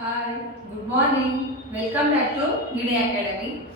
Hi, good morning. Welcome back to Gini Academy.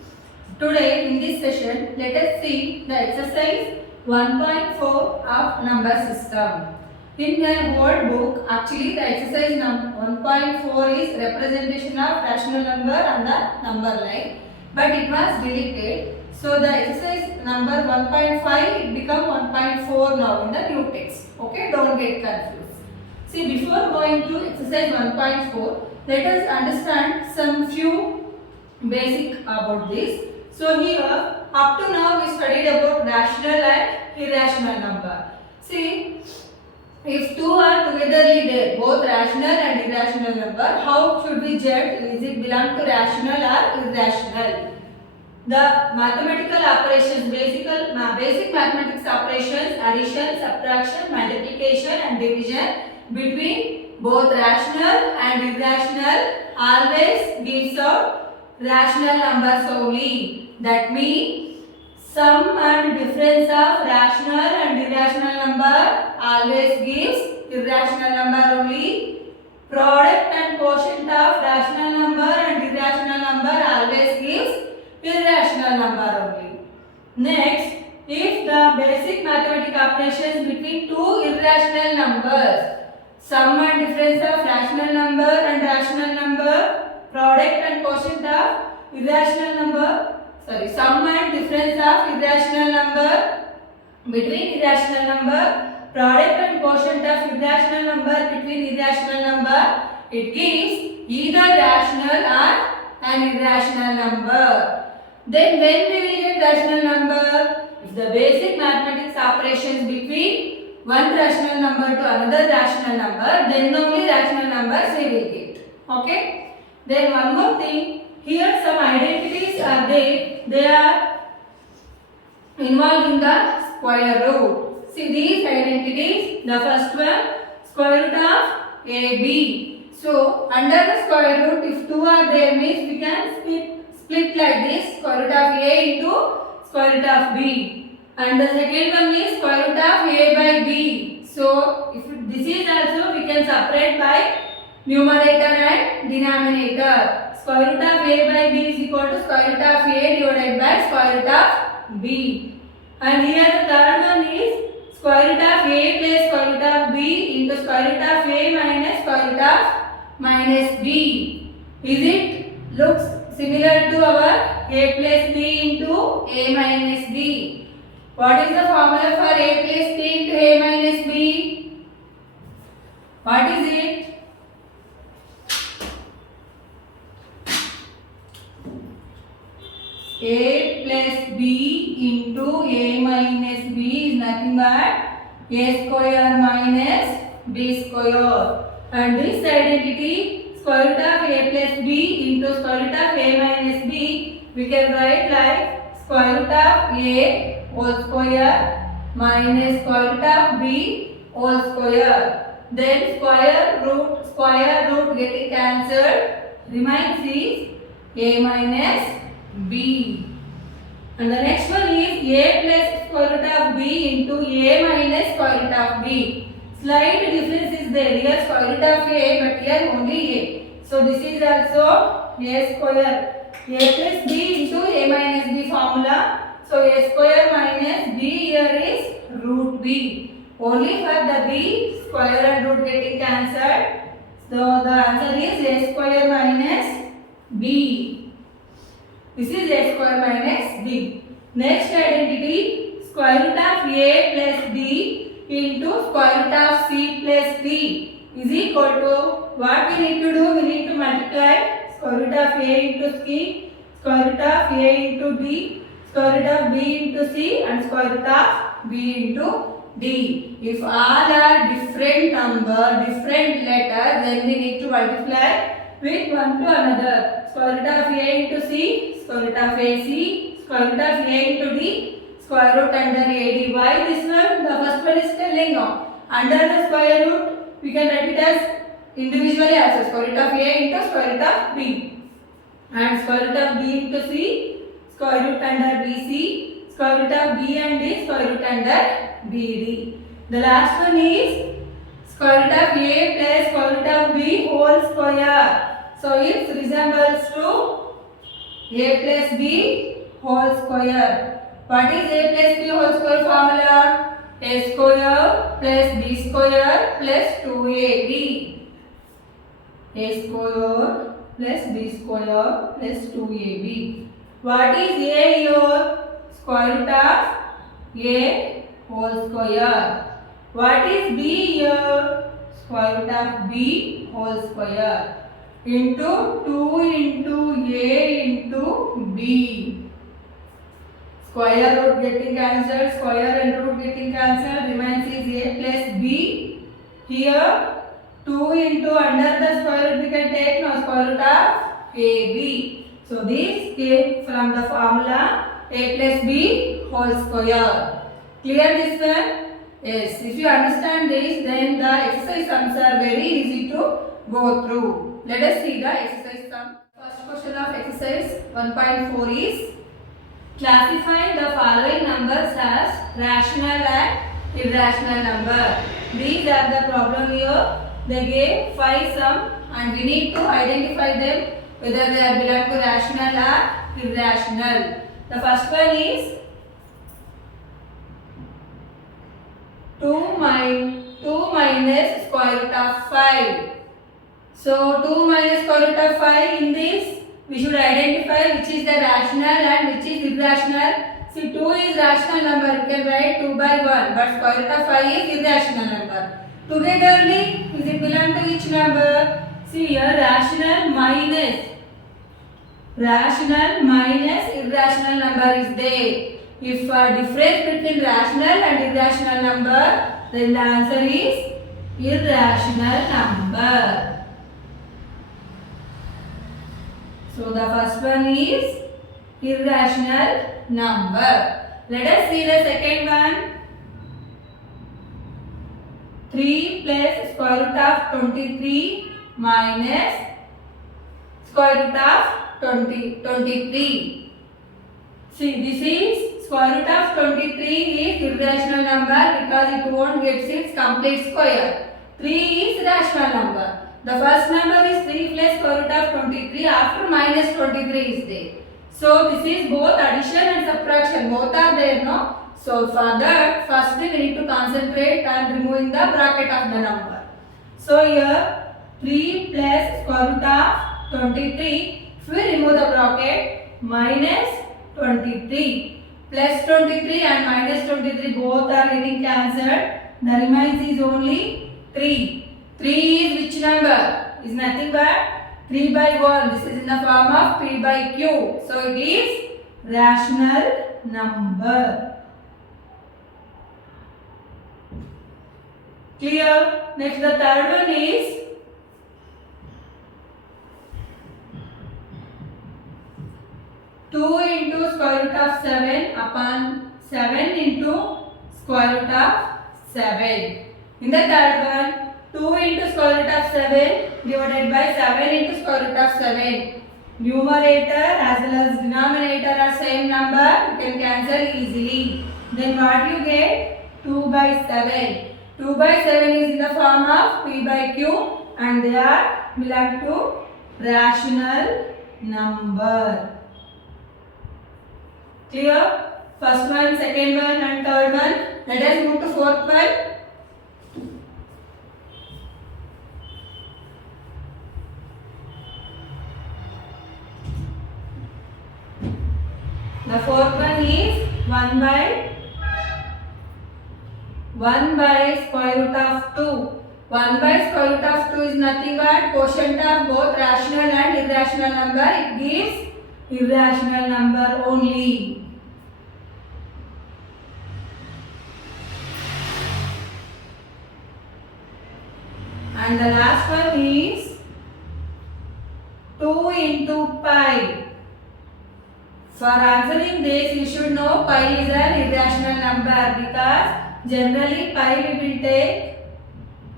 Today in this session, let us see the exercise 1.4 of number system. In my word book, actually the exercise 1.4 is representation of rational number and the number line, but it was deleted. So the exercise number 1.5 it become 1.4 now in the new text. Okay, don't get confused. See, before going to exercise 1.4, let us understand some few basic about this. So here, up to now we studied about rational and irrational number. See, if two are togetherly there, both rational and irrational number, how should we judge? Is it belong to rational or irrational? The mathematical operations, basic mathematics operations, addition, subtraction, multiplication and division between both rational and irrational always gives out rational numbers only. That means sum and difference of rational and irrational number always gives irrational number only. Product and quotient of rational number and irrational number always gives irrational number only. Next, if the basic mathematical operations between two irrational numbers, sum and difference of rational number and rational number, product and quotient of irrational number, sum and difference of irrational number between irrational number, product and quotient of irrational number between irrational number, it gives either rational or an irrational number. Then when we will get rational number? If the basic mathematics operations between one rational number to another rational number, then only rational numbers we will get. Okay? Then one more thing, here some identities are there. They are involved in the square root. See these identities, the first one, square root of AB. So under the square root, if two are there means we can split like this, square root of A into square root of B. And the second one is square root of A by B. So, if this is also we can separate by numerator and denominator. Square root of A by B is equal to square root of A divided by square root of B. And here the third one is square root of A plus square root of B into square root of A minus square root of minus B. Is it looks similar to our A plus B into A minus B? What is the formula for A plus B into A minus B? What is it? A plus B into A minus B is nothing but A square minus B square. And this identity, square root of A plus B into square root of A minus B, we can write like square root of A whole square minus square root of B whole square. Then square root getting cancelled, remains is A minus B. And the next one is A plus square root of B into A minus square root of B. Slight difference is there. Here square root of A, but here only A. So this is also A square. A plus B into A minus B formula. So A square minus B here is root B. Only for the B, square and root getting cancelled. So the answer is A square minus B. This is A square minus B. Next identity, square root of A plus B into square root of C plus D is equal to, what we need to do? We need to multiply square root of A into C, square root of A into D, square root of B into C and square root of B into D. If all are different number, different letter, then we need to multiply with one to another. Square root of A into C, square root of AC, square root of A into D, square root under AD. Why this one? The first one is telling now. Under the square root, we can write it as individually also. Square root of A into square root of B. And square root of B into C, square root under BC, square root of B and D, square root under BD. The last one is square root of A plus square root of B whole square. So it resembles to a plus b whole square. What is a plus b whole square formula? A square plus b square plus 2ab. A square plus b square plus 2ab. What is a here? Square root of a whole square. What is b here? Square root of b whole square into 2 into a into b. Square root getting cancelled, square and root getting cancelled, remains is a plus b. Here 2 into under the square root we can take now square root of ab. So this came from the formula a plus b whole square. Clear this one? Yes. If you understand this, then the exercise sums are very easy to go through. Let us see the exercise sum. First question of exercise 1.4 is classify the following numbers as rational and irrational number. These are the problem here. They gave 5 sum and we need to identify them whether they are belong to rational or irrational. The first one is 2 minus square root of 5. So 2 minus square root of 5, in this we should identify which is the rational and which is irrational. See, 2 is rational number, you can write 2 by 1, but square root of 5 is irrational number. Togetherly, is it belong to which number? See here, rational minus irrational number is there. If a difference between rational and irrational number, then the answer is irrational number. So the first one is irrational number. Let us see the second one. 3 plus square root of 23 minus square root of 23. See, this is square root of 23 is irrational number because it won't get its complete square. 3 is rational number. The first number is 3 plus square root of 23 after minus 23 is there. So this is both addition and subtraction, both are there, no? So for that, first we need to concentrate on removing the bracket of the number. So here 3 plus square root of 23, if we remove the bracket, minus 23. Plus 23 and minus 23 both are getting cancelled. The remains is only 3. 3 is which number? Is nothing but 3 by 1. This is in the form of P by Q. So it is rational number. Clear? Next the third one is 2 into square root of 7 upon 7 into square root of 7. In the third one, 2 into square root of 7 divided by 7 into square root of 7. Numerator as well as denominator are same number, you can cancel easily. Then what you get? 2 by 7. 2 by 7 is in the form of P by Q and they are belong to rational number. Clear? First one, second one and third one. Let us move to fourth one. The fourth one is 1 by square root of 2. 1 by square root of 2 is nothing but quotient of both rational and irrational number. It gives irrational number only. And the last one is 2 into pi. For answering this, you should know pi is an irrational number because generally pi we will take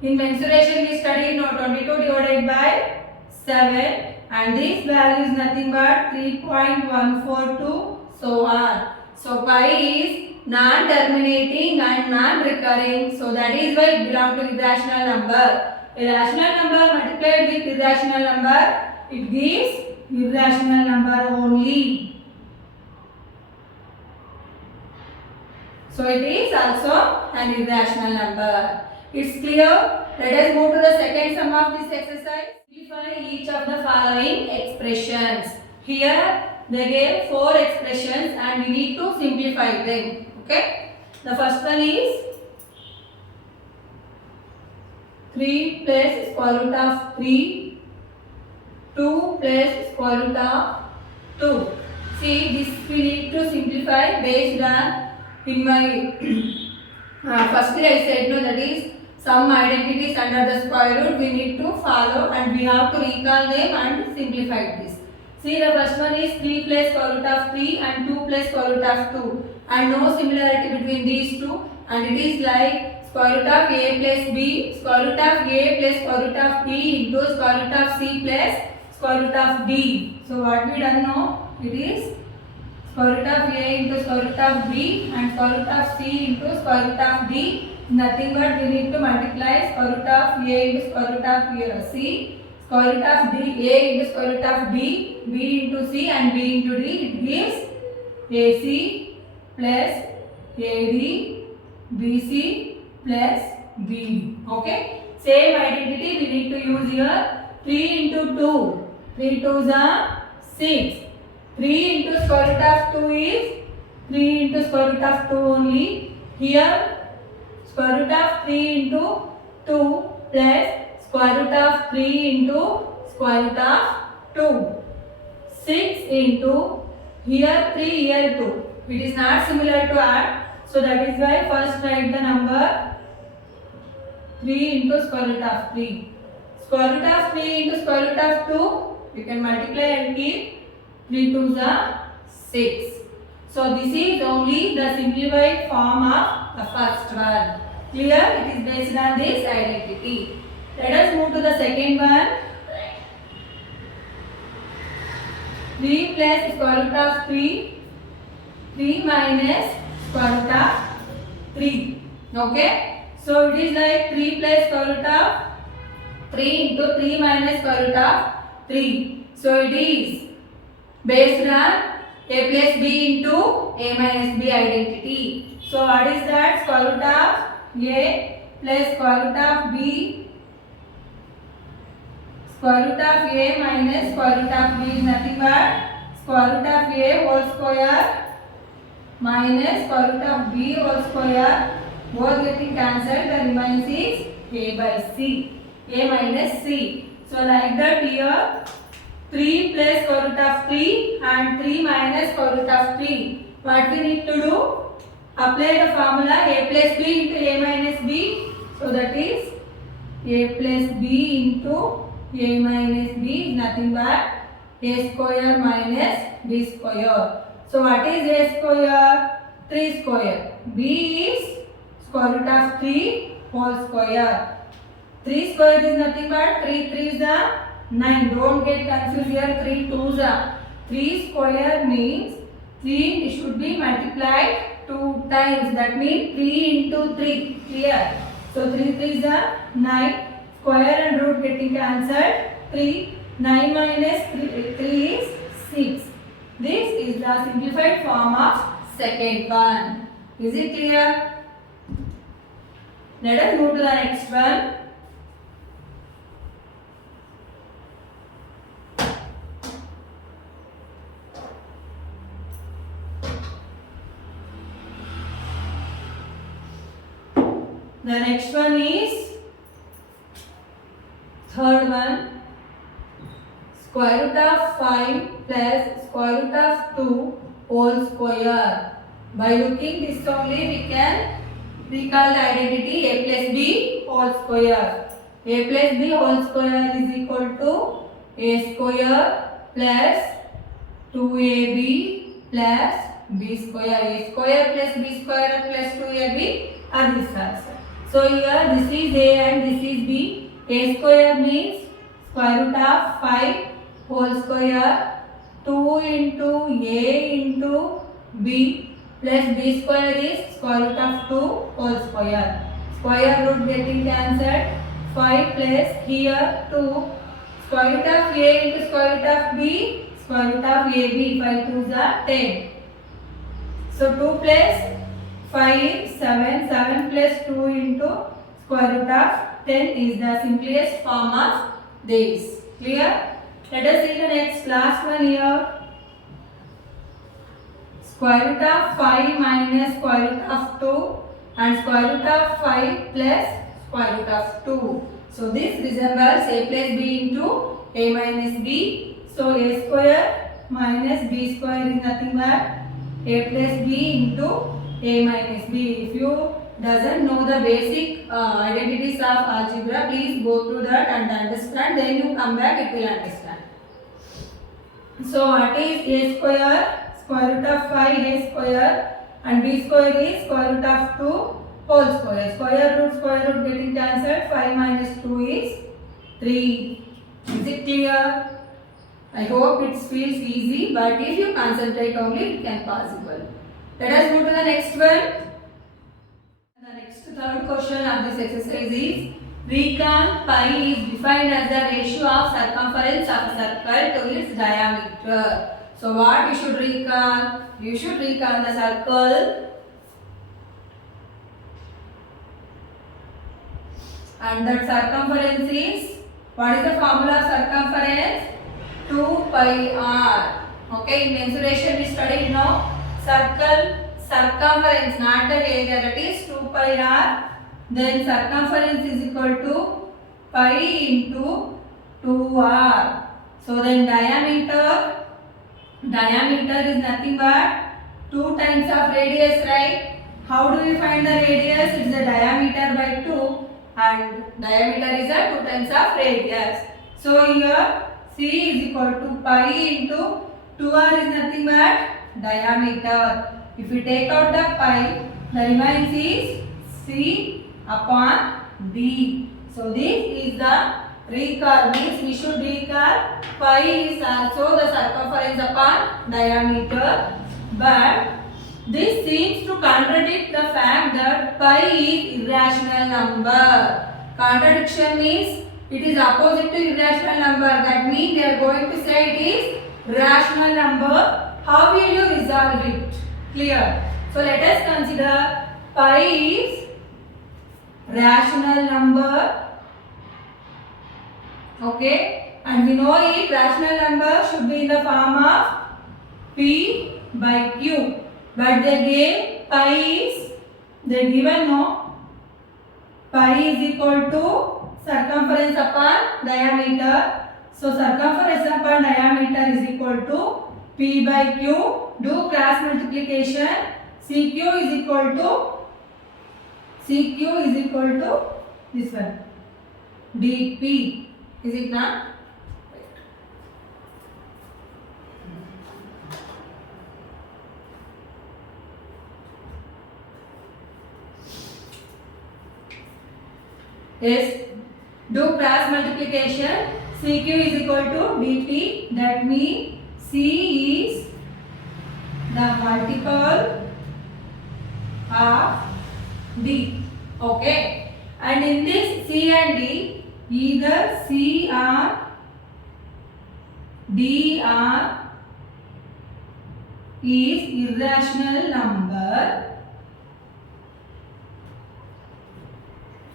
in mensuration we studied 22 divided by 7 and this value is nothing but 3.142 so on. So pi is non-terminating and non-recurring, so that is why it belongs to irrational number. A rational number multiplied with irrational number it gives irrational number only. So it is also an irrational number. It's clear? Let us move to the second sum of this exercise. Simplify each of the following expressions. Here they gave 4 expressions and we need to simplify them. Okay? The first one is 3 plus square root of 3, 2 plus square root of 2. See, this we need to simplify based on in my firstly I said no, that is some identities under the square root we need to follow and we have to recall them and simplify this. See, the first one is 3 plus square root of 3 and 2 plus square root of 2 and no similarity between these two, and it is like square root of a plus b, square root of a plus square root of b into square root of c plus square root of d. So what we done now? It is square root of a into square root of b and square root of c into square root of d. Nothing but we need to multiply square root of a into square root of c, square root of d, a into square root of b, b into c and b into d. It gives ac plus ad, bc plus b. Okay. Same identity we need to use here. 3 into 2. 3 2s are 6. 3 into square root of 2 is 3 into square root of 2 only. Here square root of 3 into 2 plus square root of 3 into square root of 2. 6 into here 3 here 2. It is not similar to add. So that is why first write the number 3 into square root of 3. Square root of 3 into square root of 2, you can multiply and keep 3 2s are 6. So this is only the simplified form of the first one. Clear? It is based on this identity. Let us move to the second one. 3 plus square root of 3, 3 minus square root of 3. Okay? So it is like 3 plus square root of 3 into 3 minus square root of 3. So it is based on a plus b into a minus b identity. So what is that? Square root of a plus square root of b, square root of a minus square root of b is nothing but square root of a whole square minus square root of b whole square. Both getting cancelled, the remains is a by c, a minus c. So like that here 3 plus square root of 3 and 3 minus square root of 3. What we need to do? Apply the formula a plus b into a minus b. So that is a plus b into a minus b is nothing but a square minus b square. So what is a square? 3 square. B is square root of 3 whole square. 3 square is nothing but 3 3s are 9. Don't get confused here. 3 2s are 3 square means 3 should be multiplied 2 times. That means 3 into 3. Clear? So 3 3s are 9. Square and root getting cancelled. 3. 9 minus 3 is 6. This is the simplified form of second one. Is it clear? Let us move to the next one. The next one is third one. Square root of 5 plus square root of 2 whole square. By looking this only we can recall the identity a plus b whole square. A plus b whole square is equal to a square plus 2ab plus b square. A square plus b square plus 2ab are this answer. So here this is a and this is b. A square means square root of 5 whole square, 2 into a into b plus b square is square root of 2 whole square. Square root getting cancelled. 5 plus here 2 Square root of A into square root of B, square root of AB. 5 2s are 10. So 2 plus 5, 7, 7 plus 2 into square root of 10 is the simplest form of this. Clear? Let us see the next last one here. Square root of 5 minus square root of 2 and square root of 5 plus square root of 2. So this resembles A plus B into A minus B. So A square minus B square is nothing but A plus B into A minus B. If you doesn't know the basic identities of algebra, please go through that and understand. Then you come back, it will understand. So what is A square? Square root of 5 A square and B square is square root of 2 whole square. Square root getting cancelled. 5 minus 2 is 3. Is it clear? I hope it feels easy, but if you concentrate only, it can possible. Let us move to the next one. The next third question of this exercise is, recall pi is defined as the ratio of circumference of a circle to its diameter. So what you should recall? You should recall the circle and that circumference is, what is the formula of circumference? 2 pi r. Okay, in mensuration we studied now. Circle circumference, not the area, that is 2 pi r. Then circumference is equal to pi into 2r. So then diameter is nothing but 2 times of radius, right? How do we find the radius? It is the diameter by 2 and diameter is a 2 times of radius. So here C is equal to pi into 2r is nothing but diameter. If we take out the pi, the remains is C upon D. So this is the recall, means we should recall pi is also the circumference upon diameter, but this seems to contradict the fact that pi is irrational number. Contradiction means it is opposite to irrational number. That means they are going to say it is rational number. How will you resolve it? Clear? So let us consider pi is rational number. Okay, and we know it, rational number should be in the form of P by Q, but they gave pi is, they given no, pi is equal to circumference upon diameter. So circumference upon diameter is equal to P by Q. Do cross multiplication. CQ is equal to this one, dP. Is it not? Yes. Do cross multiplication. CQ is equal to dP. That means C is the multiple of D. Okay. And in this C and D, either C or D or is irrational number.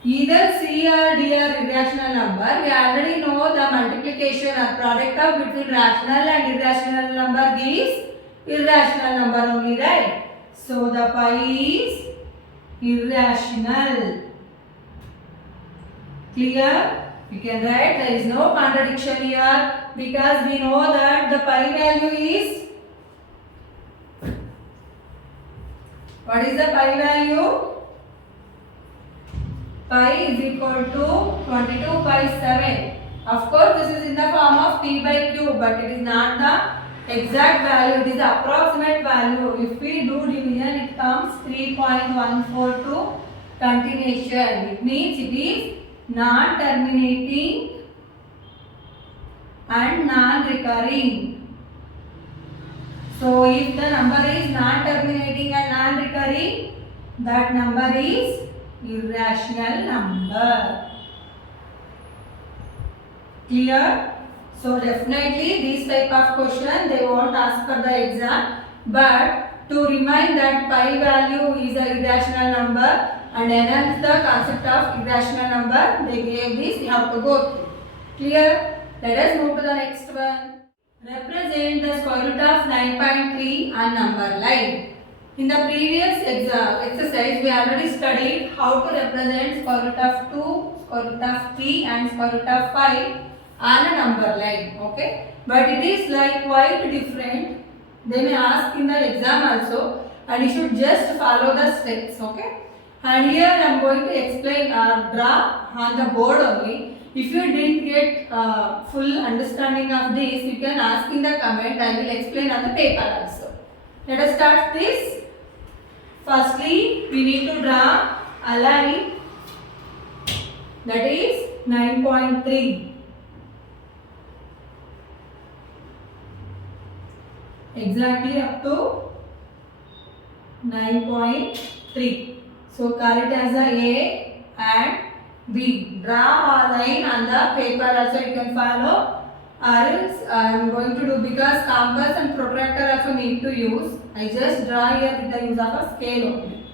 Either C or D are irrational number. We already know the multiplication or product of between rational and irrational number gives irrational number only, right? So the pi is irrational. Clear? We can write, there is no contradiction here because we know that the pi value is, what is the pi value? Pi is equal to 22 by 7. Of course, this is in the form of P by Q, but it is not the exact value, it is the approximate value. If we do division, it comes 3.142 continuation. It means it is non-terminating and non-recurring. So if the number is non-terminating and non-recurring, that number is irrational number. Clear? So definitely these type of question they won't ask for the exam, but to remind that pi value is a irrational number and enhance the concept of irrational number, they gave this, we have to go through. Clear? Let us move to the next one. Represent the square root of 9.3 on number line. In the previous exercise, we already studied how to represent square root of 2, square root of 3 and square root of 5 on a number line. Okay? But it is like quite different. They may ask in the exam also, and you should just follow the steps. Okay? And here I am going to explain or draw on the board only. If you didn't get full understanding of this, you can ask in the comment. I will explain on the paper also. Let us start this. Firstly, we need to draw a line that is 9.3. Exactly up to 9.3. So call it as a and B. Draw a line on the paper also you can follow, or else I am going to do, because compass and protractor also need to use. I just draw here with the use of a scale only.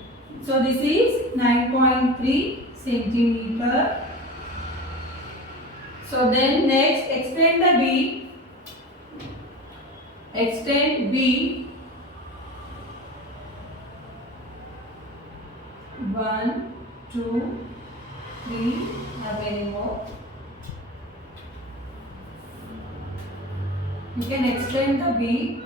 So this is 9.3 centimeter. So then next extend the B. Extend B 1, 2, 3, have any more. You can extend the B.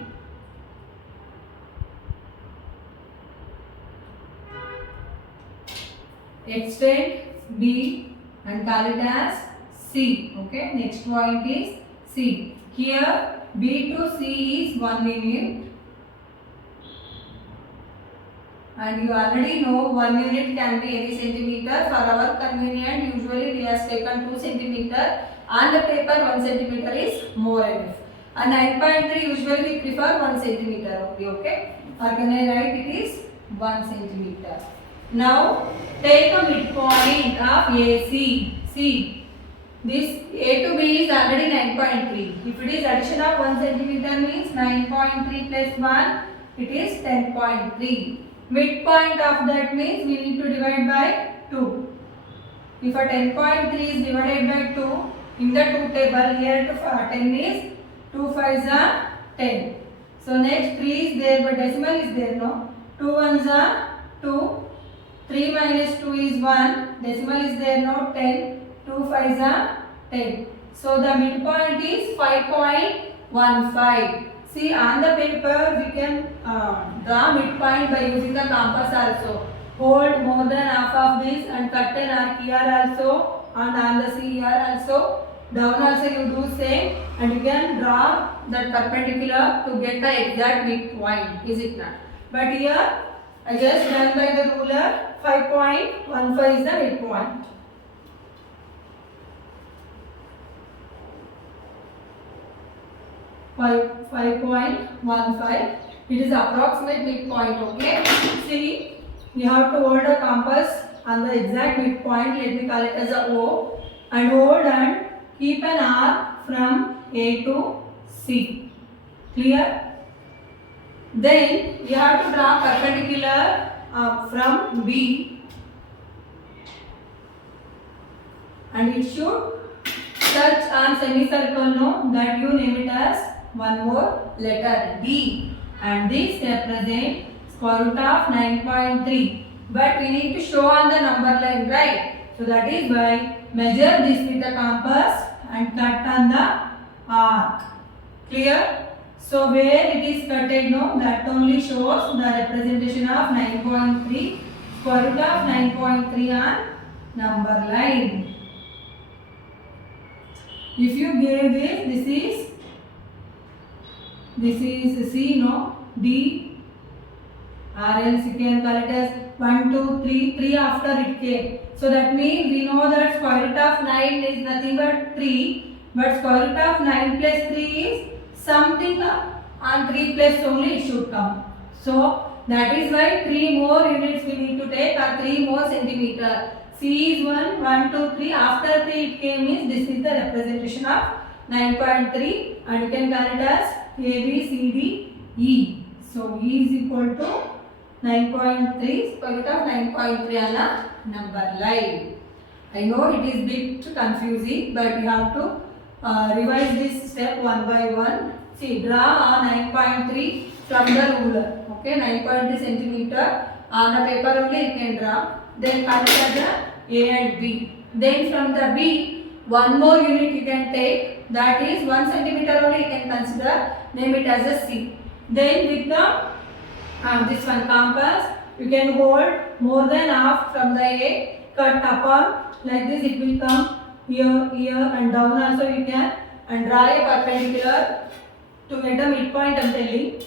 Extend B and call it as C. Okay, next point is C. Here B to C is 1 unit. And you already know 1 unit can be any centimeter. For our convenience, usually we have taken 2 centimeter. On the paper 1 centimeter is more enough. And 9.3 usually we prefer 1 centimeter only. Okay. Or can I write it is 1 centimeter. Now take a midpoint of AC. See. This A to B is already 9.3. If it is addition of 1 centimeter means 9.3 plus 1, it is 10.3. Midpoint of that means we need to divide by 2. If a 10.3 is divided by 2, in the 2 table here to 10 is 2 5s are 10. So next 3 is there but decimal is there, no? 2 1s are 2. 3 minus 2 is 1. Decimal is there, no? 10. 2 5s are 10. So the midpoint is 5.15. See, on the paper we can draw midpoint by using the compass also. Hold more than half of this and cut an arc here also, and on the C here also. Down also you do same, and you can draw that perpendicular to get the exact midpoint, is it not? But here I just done by the ruler. 5.15 is the midpoint. Five 5.15. It is approximate midpoint. Okay. See, you have to hold a compass on the exact midpoint. Let me call it as a O, and hold and keep an arc from A to C. Clear? Then you have to draw perpendicular from B, and it should touch on semicircle. No, that you name it as one more letter D, and this represents square root of 9.3. But we need to show on the number line, right? So that is why measure this with the compass and cut on the arc. Clear? So where it is cutted, no, that only shows the representation of 9.3, square root of 9.3 on number line. If you give this is C, no, D, or else you can call it as 1, 2, 3, 3 after it came. So that means we know that square root of 9 is nothing but 3, but square root of 9 plus 3 is something on 3 plus only it should come. So that is why 3 more units we need to take, or 3 more centimeter. C is 1, 1, 2, 3. After 3 it came means this is the representation of 9.3 and you can call it as A, B, C, D, E. So E is equal to 9.3 square root of 9.3 on a number line. I know it is bit confusing, but you have to revise this step one by one. See, draw a 9.3 from the ruler. Okay, 9.3 centimeter on the paper only you can draw. Then consider the A and B. Then from the B, one more unit you can take. That is 1 centimeter only you can consider. Name it as a C. Then with the this one compass, you can hold more than half from the A. Cut upon like this. It will come here, and down also you can, and draw a perpendicular to get a midpoint. I am telling.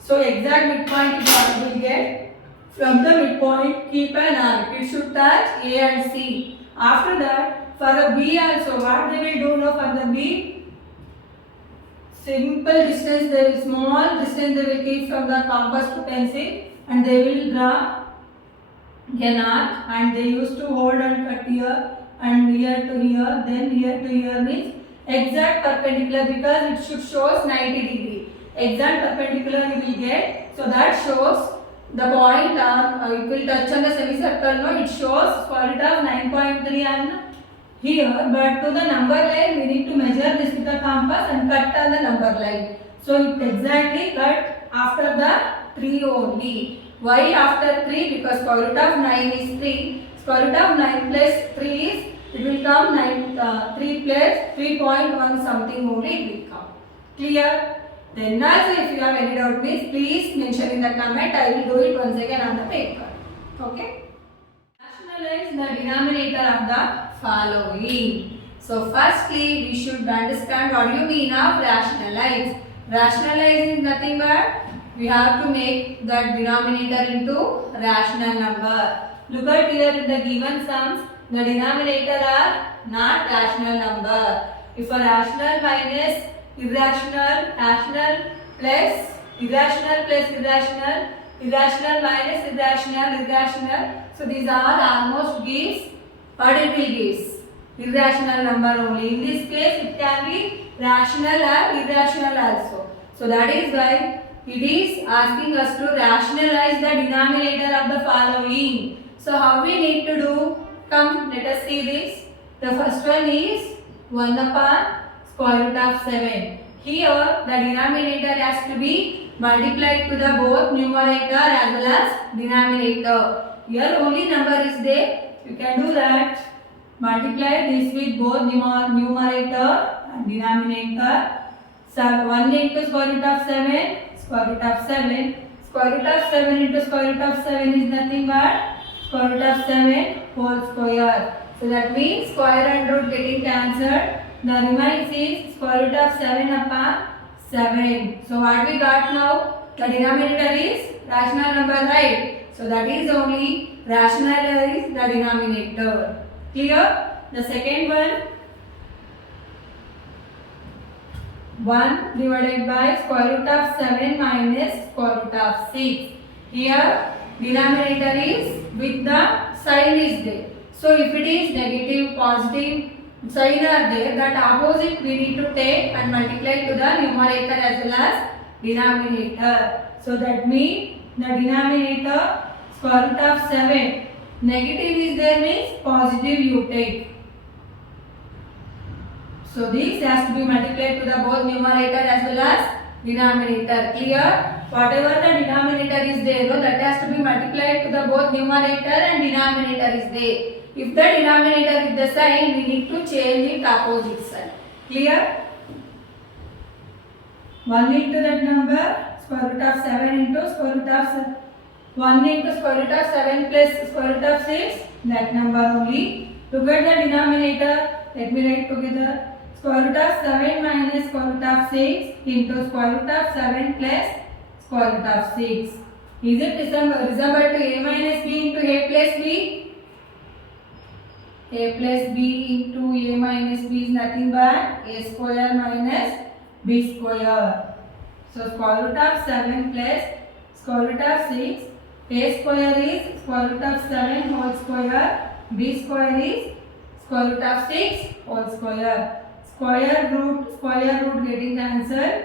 So exact midpoint you will get. From the midpoint, keep an arc. It should touch A and C. After that, for the B also, what they will do now for the B? Simple distance, they will, small distance they will keep from the compass to pencil, and they will draw an arc, and they used to hold and cut here and here to here, then here to here means exact perpendicular, because it should shows 90 degree. Exact perpendicular you will get, so that shows the point on it will touch on the semicircle. No, it shows square root of 9.3 and here, but to the number line we need to measure this with the compass and cut on the number line. So it exactly cut after the 3 only. Why after 3? Because square root of 9 is 3. Square root of 9 plus 3 is, it will come 3 plus 3.1 something only it will come. Clear? Then also if you have any doubt means please mention in the comment. I will do it once again on the paper. Okay? Rationalize the denominator of the following. So firstly we should understand what you mean of rationalize. Rationalize is nothing but we have to make the denominator into rational number. Look at here in the given sums, the denominator are not rational number. If a rational minus irrational, rational plus irrational plus irrational, irrational minus irrational, irrational. So these are almost gives what it will gives irrational number only. In this case it can be rational or irrational also. So that is why it is asking us to rationalize the denominator of the following. So how we need to do? Come, let us see this. The first one is 1 upon square root of 7. Here the denominator has to be multiplied to the both numerator as well as denominator. Here only number is there. You can do that. Multiply this with both numerator and denominator. So 1 into square root of 7, square root of 7. Square root of 7 into square root of 7 is nothing but square root of 7 whole square. So that means square and root getting cancelled. The remains is square root of 7 upon 7. So what we got now? The denominator is rational number, right? So that is only rationalize the denominator. Clear? The second one, 1 divided by square root of 7 minus square root of 6. Here denominator is with the sign is there. So if it is negative, positive sign are there, that opposite we need to take and multiply to the numerator as well as denominator. So that means the denominator square root of 7, negative is there means positive you take. So this has to be multiplied to the both numerator as well as denominator. Clear? Whatever the denominator is there, no, that has to be multiplied to the both numerator and denominator is there. If the denominator with the sign, we need to change it opposite side. Clear? 1 into that number, square root of 7 into square root of 1 into square root of 7 plus square root of 6, that number only. Look at the denominator. Let me write together. Square root of 7 minus square root of 6 into square root of 7 plus square root of 6. Is it resemble to a minus b into a plus b? A plus b into a minus b is nothing but a square minus b square. So square root of 7 plus square root of 6. A square is square root of 7 whole square. B square is square root of 6 whole square. Square root getting cancelled.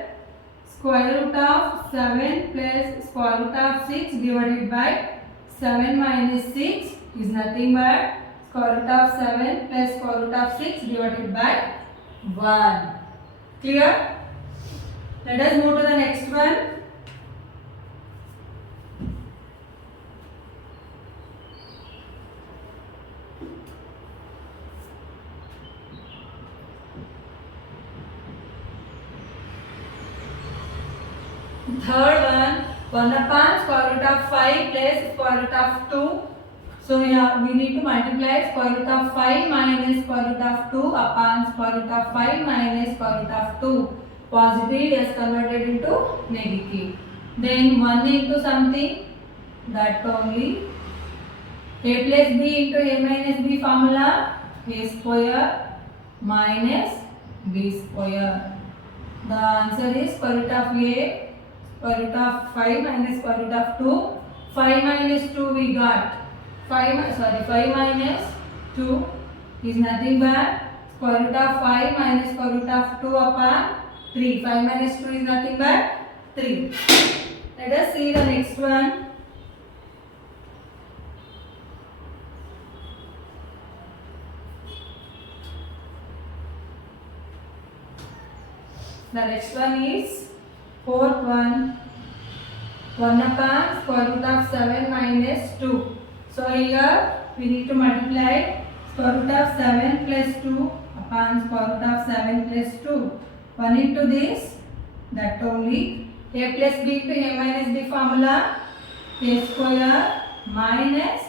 Square root of 7 plus square root of 6 divided by 7 minus 6 is nothing but square root of 7 plus square root of 6 divided by 1. Clear? Let us move to the next one. Third one upon square root of 5 plus square root of 2. So we need to multiply square root of 5 minus square root of 2 upon square root of 5 minus square root of 2. Positive is converted into negative. Then 1 into something, that only. A plus b into a minus b formula, a square minus b square. The answer is square root of a, square root of 5 minus square root of 2. 5 minus 2 we got. 5 minus 2 is nothing but square root of 5 minus square root of 2 upon 3. 5 minus 2 is nothing but 3. Let us see the next one. The next one is fourth one. 1 upon square root of 7 minus 2. So here we need to multiply square root of 7 plus 2 upon square root of 7 plus 2. 1 into this, that only. A plus b into a minus b formula, a square minus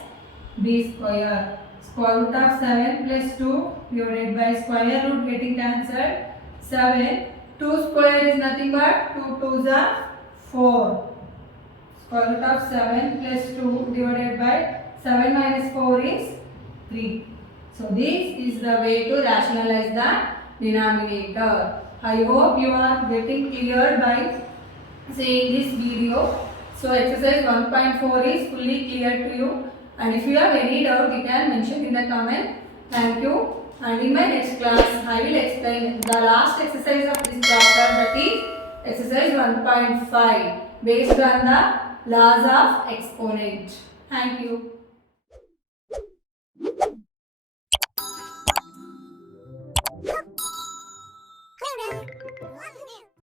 b square. Square root of 7 plus 2 divided by square root getting cancelled. 7. 2 square is nothing but 2 2s are 4. Square root of 7 plus 2 divided by 7 minus 4 is 3. So this is the way to rationalize the denominator. I hope you are getting clear by seeing this video. So exercise 1.4 is fully clear to you. And if you have any doubt, you can mention in the comment. Thank you. And in my next class, I will explain the last exercise of this chapter, that is exercise 1.5, based on the laws of exponent. Thank you.